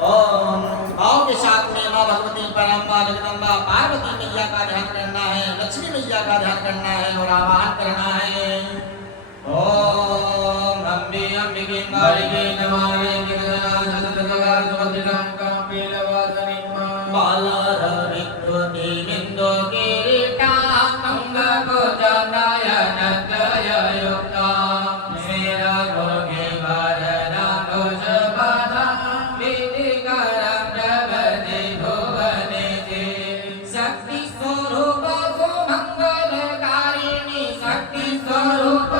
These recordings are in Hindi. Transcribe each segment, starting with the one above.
ओम भाव के साथ में माँ भगवती परम्बा जगदम्बा पार्वती मैया का ध्यान करना है, लक्ष्मी मैया का ध्यान करना है और आवाहन करना है। ओम अम्बे अम्बिके मालिके नमामि जगन्नाथ बाला विकृति बिंदु किरीटा अंग भुजनयन युक्ता मेरा भोगे वरदा भुज बाधा विधि करम जगति भुवने से शक्ति स्वरूप सुमंगलकारिणी शक्ति स्वरूप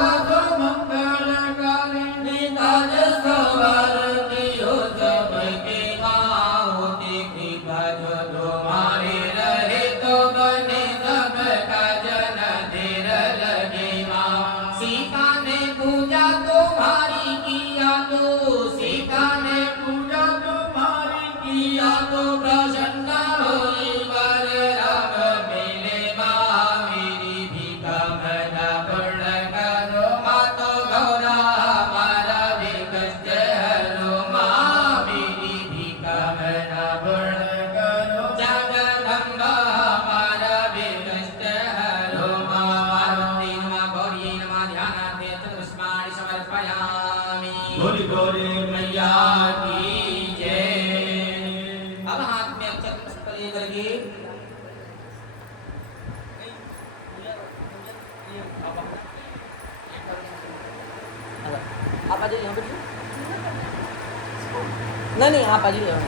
सुमंगलकारिणी तज स्वरति हो सबके माहुति कृपा जो तुम्हारी रहे तो बने सबका जन धीर लगे माँ सीता ने पूजा तुम्हारी किया तो सीता ने पूजा तुम्हारी किया तो प्रसन्न होई वर राम मिले माँ मेरी भी कामना पूर्ण करो माँ तो गौरा हमारा भी कष्ट हरो माँ मेरी भी कामना पूर्ण करो जगदम्बा हमारा भी कष्ट हरो माँ पार्वती नमः गौरी नमः ध्यानार्थे चतुष्पाणि समर्पयामि गौरी गौरी मैया की जय। अब हाथ में अक्षत पुष्प लेकर के आप आ जाइए यहाँ पर। नहीं नहीं आप आ जाइए यहाँ पर।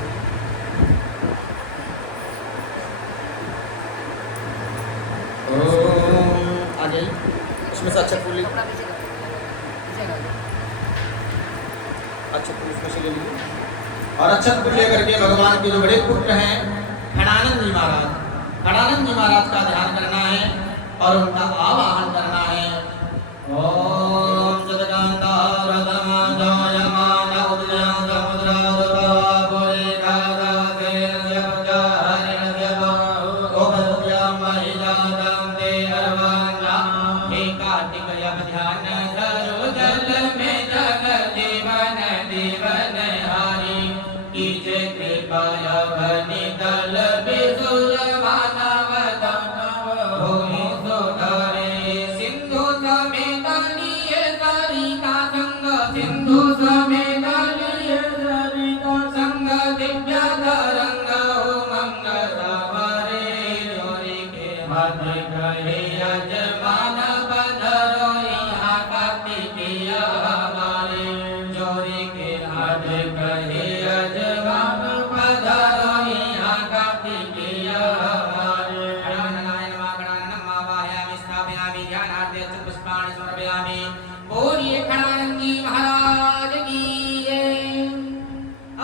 आ जाइए उसमें से अच्छा फूल लीजिए, अच्छा फूल उसमें से ले लीजिए और अच्छा फूल लेकर के भगवान के जो बड़े पुत्र हैं फणानंद जी महाराज, फणानंद जी महाराज का ध्यान करना है और उनका आवाहन करना है। ओम जगदम्बा रतमा जायमान उदयं समुद्रादुर्वा पुरे गादा देवजा हरिणदेव गोपद्भ्यां महिजातं ते अर्वाणा हे कार्तिक यम ध्यान धरो जल में जग जीवन जीवन हारी कीजे कृपा यवनि दल बिसुर मानव दानव भूमि सुधारे सिंधु समेत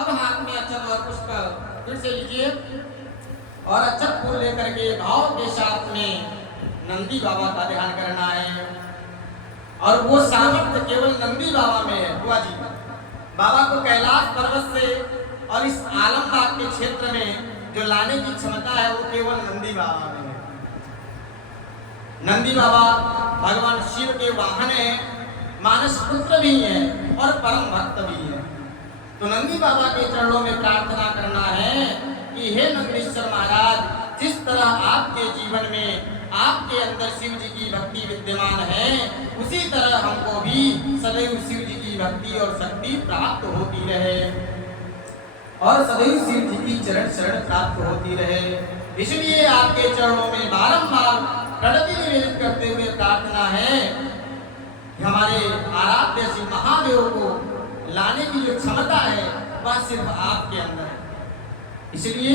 अब हाथ में अक्षत और पुष्प फिर से लीजिए और अक्षत फूल लेकर के भाव के साथ में नंदी बाबा का ध्यान करना है। और वो सामर्थ्य केवल नंदी बाबा में है। बुआ जी, बाबा को कैलाश पर्वत से और इस आलमबाग के क्षेत्र में जो लाने की क्षमता है वो केवल नंदी बाबा में है। नंदी बाबा भगवान शिव के वाहन है, मानस पुत्र भी हैं और परम भक्त भी हैं। तो नंदी बाबा के चरणों में प्रार्थना करना है कि हे नंदीश्वर महाराज, जिस तरह आपके जीवन में आपके अंदर शिव जी की भक्ति विद्यमान है, उसी तरह हमको भी सदैव शिव जी की भक्ति और शक्ति प्राप्त होती रहे और सदैव शिव जी की चरण शरण प्राप्त होती रहे। इसलिए आपके चरणों में बारंबार प्रणति निवेदित करते हुए प्रार्थना है कि हमारे आराध्य शिव महादेव को लाने की जो क्षमता है वह सिर्फ आपके अंदर है। इसलिए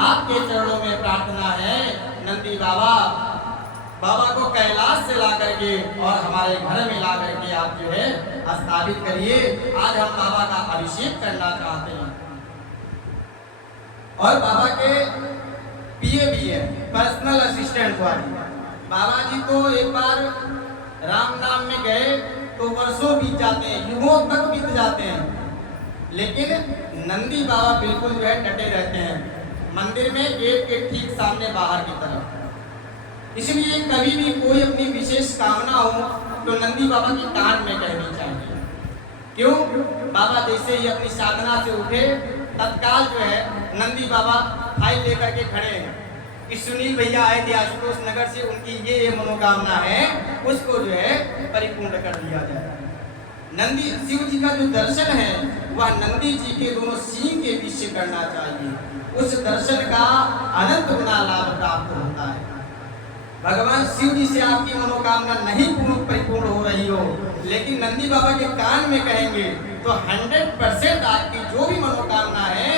आपके चरणों में प्रार्थना है नंदी बाबा, बाबा को कैलाश से ला करके और हमारे घर में ला करके आप जो है स्थापित करिए। आज हम बाबा का अभिषेक करना चाहते हैं। और बाबा के पीए भी है, पर्सनल असिस्टेंट वाली। बाबा जी तो एक बार राम नाम में गए तो वर्षों बीत जाते हैं, युगों तक बीत जाते हैं, लेकिन नंदी बाबा बिल्कुल जो है डटे रहते हैं मंदिर में गेट के ठीक सामने बाहर की तरफ। इसलिए कभी भी कोई अपनी विशेष कामना हो तो नंदी बाबा की कान में कहनी चाहिए। क्यों? बाबा जैसे ही अपनी साधना से उठे तत्काल जो है नंदी बाबा फाइल लेकर के खड़े हैं कि सुनील भैया आए थे आशुतोष नगर से, उनकी ये मनोकामना है, उसको जो है परिपूर्ण कर दिया जाए। नंदी शिव जी का जो दर्शन है वह नंदी जी के दोनों सींग के बीच से करना चाहिए। उस दर्शन का अनंत गुना लाभ प्राप्त होता है। भगवान शिव जी से आपकी मनोकामना नहीं परिपूर्ण हो रही हो, लेकिन नंदी बाबा के कान में कहेंगे तो 100% आपकी जो भी मनोकामना है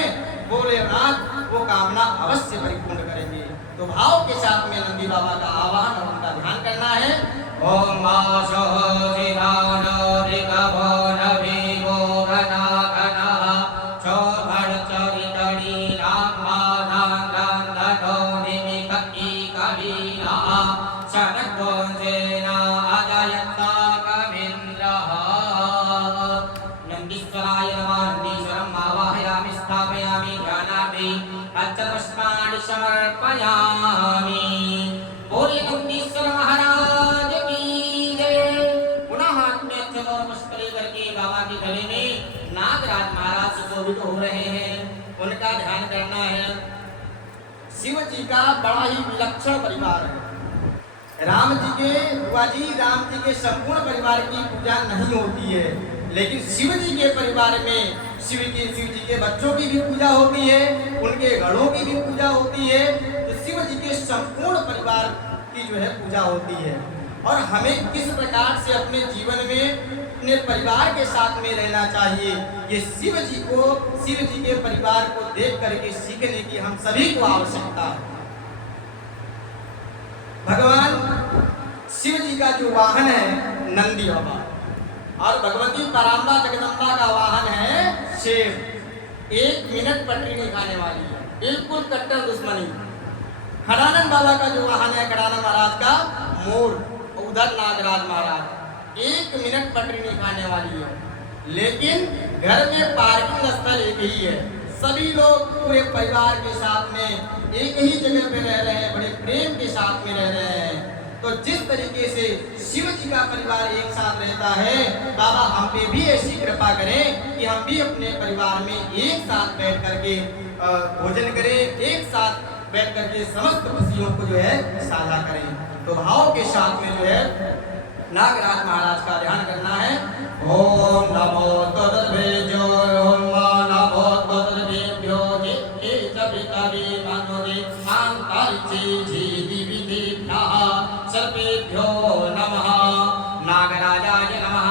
भोलेनाथ वो कामना अवश्य परिपूर्ण करेंगे। तो भाव के साथ में नंदी बाबा का आवाहन और उनका ध्यान करना है। ओम समर्पयामि। बोले नंदीश्वर महाराज की जय। पुनः हाथ में अक्षत और पुष्प लेकर के बाबा के गले में नागराज महाराज सुशोभित हो रहे हैं, उनका ध्यान करना है। शिव जी का बड़ा ही विलक्षण परिवार है। राम जी के संपूर्ण परिवार की पूजा नहीं होती है, लेकिन शिव जी के परिवार में शिव जी के बच्चों की भी पूजा होती है, उनके गढ़ों की भी पूजा होती है। तो शिव जी के संपूर्ण परिवार की जो है पूजा होती है। और हमें किस प्रकार से अपने जीवन में अपने परिवार के साथ में रहना चाहिए, ये शिव जी के परिवार को देख करके सीखने की हम सभी को आवश्यकता है। भगवान शिव जी का जो वाहन है नंदी बाबा, और भगवती पराम्बा जगदम्बा का वाहन है शेर। 1 मिनट पटरी नहीं खाने वाली है, बिल्कुल कट्टर दुश्मनी। खड़ानंद बाबा का जो वाहन है खड़ानंद महाराज का मोर, उधर नागराज महाराज 1 मिनट पटरी नहीं खाने वाली है। लेकिन घर में पार्किंग स्थल एक ही है, सभी लोग पूरे परिवार के साथ में एक ही जगह पे रह रहे हैं, बड़े प्रेम के साथ में रह रहे हैं। तो जिस तरीके से शिव जी का परिवार एक साथ रहता है, बाबा हम पे भी ऐसी कृपा करें कि हम भी अपने परिवार में एक साथ बैठ करके भोजन करें, एक साथ बैठ करके समस्त खुशियों को जो है साझा करें। तो भाव के साथ में जो है नागराज महाराज का ध्यान करना है। ओम नमो तद्भेजो ओम नमो तद्भेभ्यो जे जबितारि मनोरे आंतरिचे जी विधिभ्यः सर्वेभ्यो नमः। नागराजाय नमः।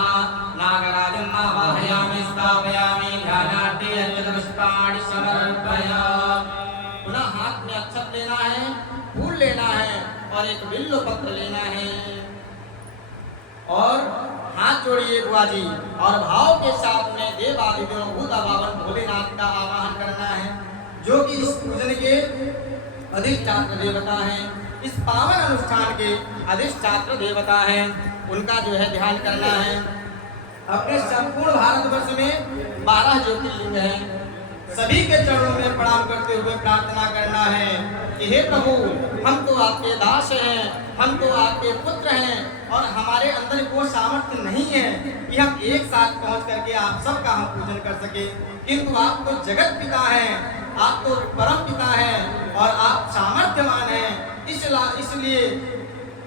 नागराजं आवाहयामि स्थापयामि ध्यानार्थे अक्षतपुष्पाणि समर्पयामि। पुनः हाथ में अक्षत लेना है, फूल लेना है और एक बिल्व पत्र लेना है और हाथ जोड़िए बुआ जी और भाव के साथ में देवादिदेव भूता बावन भोलेनाथ का आवाहन करना है, जो कि इस पूजन के अधिष्ठात्र देवता हैं, इस पावन अनुष्ठान के अधिष्ठात्र देवता हैं, उनका जो है ध्यान करना है। अपने संपूर्ण भारतवर्ष में 12 ज्योतिर्लिंग हैं, सभी के चरणों में प्रणाम करते हुए प्रार्थना करना है कि हे प्रभु, हम तो आपके दास हैं, हम तो आपके पुत्र हैं और हमारे अंदर वो सामर्थ्य नहीं है कि हम एक साथ पहुंच करके आप सबका हम पूजन कर सके, किंतु आप तो जगत पिता हैं, आप तो परम पिता हैं और आप सामर्थ्यवान हैं। इसलिए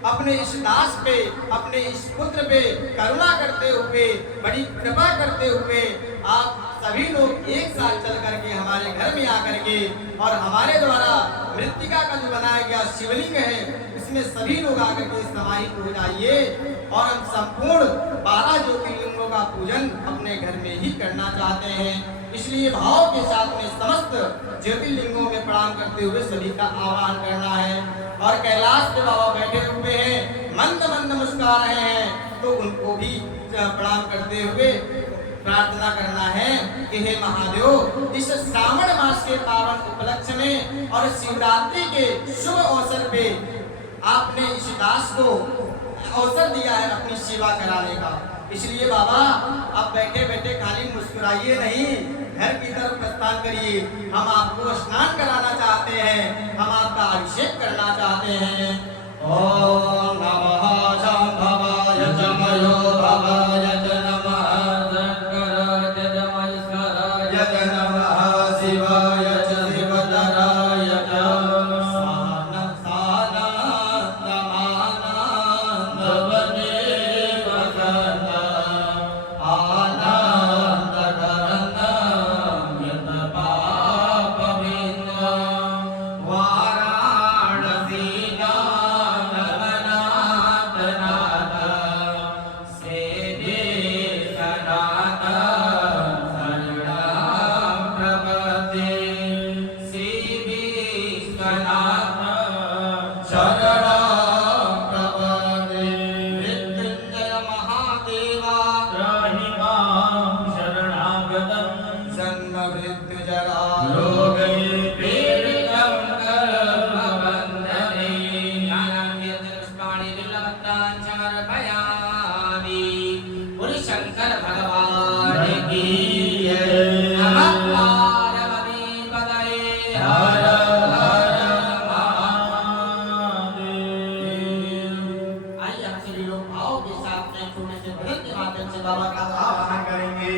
अपने इस दास पे, अपने इस पुत्र पे करुणा करते हुए, बड़ी कृपा करते हुए आप सभी लोग एक साथ चल करके हमारे घर में आकर के और हमारे द्वारा मृत्तिका का जो बनाया गया शिवलिंग है, इसमें सभी लोग आकर के समाहित हो जाइए और हम संपूर्ण 12 ज्योतिर्लिंगों का पूजन अपने घर में ही करना चाहते हैं। इसलिए भाव के साथ में समस्त ज्योतिर्लिंगों में प्रणाम करते हुए सभी का आह्वान करना है। और कैलाश पे बाबा बैठे हुए हैं, मंद मंद मुस्कुरा रहे हैं, तो उनको भी प्रणाम करते हुए प्रार्थना करना है कि हे महादेव, इस श्रावण मास के पावन उपलक्ष्य में और शिवरात्रि के शुभ अवसर पे आपने इस दास को अवसर दिया है अपनी सेवा कराने का। इसलिए बाबा, आप बैठे बैठे खाली मुस्कुराइए नहीं, घर की तरफ प्रस्थान करिए। हम आपको स्नान कराना चाहते हैं, हम आपका अभिषेक करना चाहते हैं। ओम नमः शंभवाय च मयोभवाय च नमः शंकराय च महेश्वराय च नमः शिवाय च शिवतराय च बाबा का आवाहन करेंगे।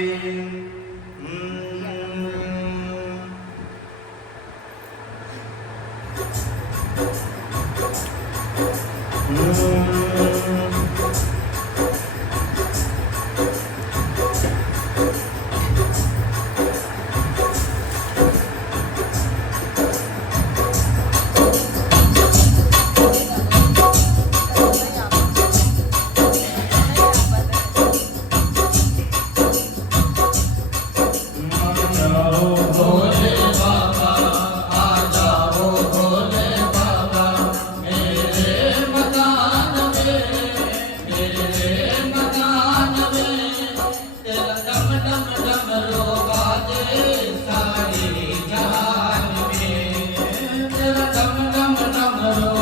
Namo